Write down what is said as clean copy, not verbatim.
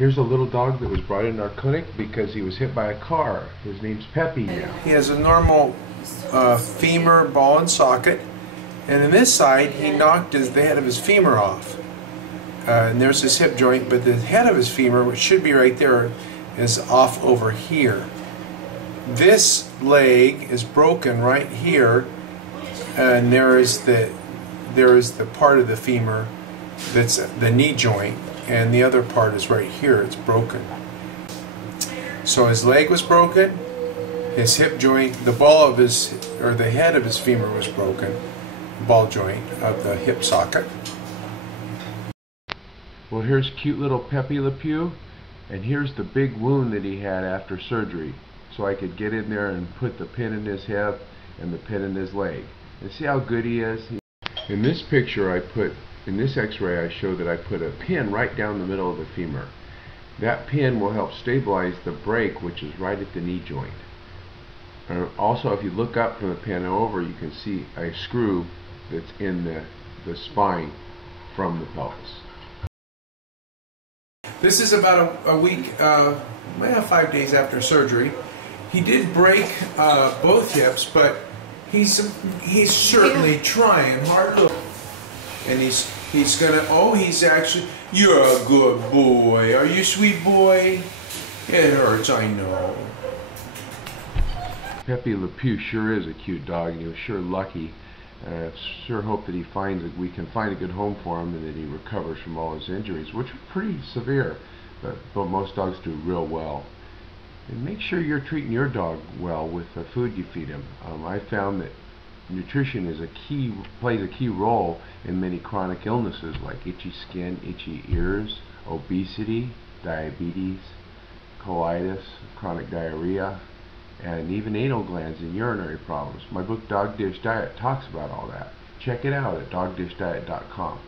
Here's a little dog that was brought in our clinic because he was hit by a car. His name's Peppy now. He has a normal femur ball and socket, and in this side he knocked the head of his femur off. And there's his hip joint, but the head of his femur, which should be right there, is off over here. This leg is broken right here, and there is the part of the femur that's the knee joint, and the other part is right here. It's broken. So his leg was broken, his hip joint, the ball of his, or the head of his femur was broken, ball joint of the hip socket. Well, here's cute little Pepe Le Pew, and here's the big wound that he had after surgery. So I could get in there and put the pin in his hip and the pin in his leg. And see how good he is? In this picture in this x-ray I show that I put a pin right down the middle of the femur. That pin will help stabilize the break, which is right at the knee joint. Also, if you look up from the pin over, you can see a screw that's in the spine from the pelvis. This is about a week, 5 days after surgery. He did break both hips, but he's certainly trying hard. And he's gonna, he's actually, you're a good boy. Are you, sweet boy? It hurts, I know. Pepe Le Pew sure is a cute dog, and he was sure lucky. I sure hope that we can find a good home for him, and that he recovers from all his injuries, which are pretty severe, but most dogs do real well. And make sure you're treating your dog well with the food you feed him. I found that nutrition plays a key role in many chronic illnesses like itchy skin, itchy ears, obesity, diabetes, colitis, chronic diarrhea, and even anal glands and urinary problems. My book Dog Dish Diet talks about all that. Check it out at dogdishdiet.com.